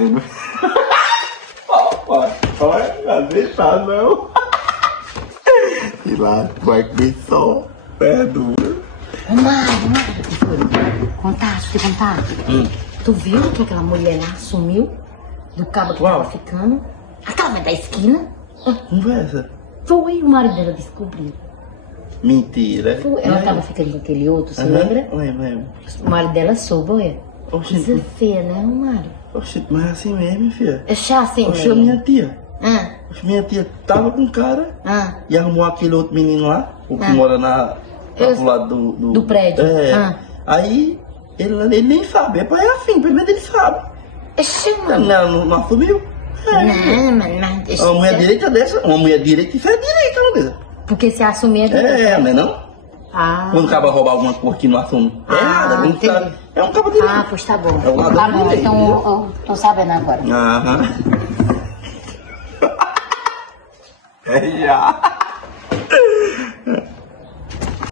dele. Olha, deixar não. E lá, vai começar. É duro. Ô, Mário, contar, deixa eu te contar. Tu viu que aquela mulher lá sumiu? Do cabo que tava ficando? Aquela da esquina? Conversa. Foi, o marido dela descobriu. Mentira. Foi, ela tava ficando com aquele outro, você lembra? Lembro. O marido dela soube, olha. Coisa Oxi, feia, né, Mário? oxi, mas é assim mesmo, filha. É chá assim Oxi, a mesmo. minha tia. Ah, Oxi, minha tia tava com o cara ah, e arrumou aquele outro menino lá, o que Ah. mora lá pro lado do prédio. É. Ah. Aí ele nem sabe, é assim, primeiro ele sabe. Ixi, mano. Não assumiu. Não, mas deixa Uma mulher ser. direita dessa, uma mulher direita, isso é direita, não é? Porque se assumir é direito. É, não é não? Ah, Quando acaba roubar alguma coisa que não assume. É errado, não entendi. sabe. É um cabo direito. ah, pois tá bom. É o ladrão Ah, não, direito, então eu tô sabendo agora. Aham. É já.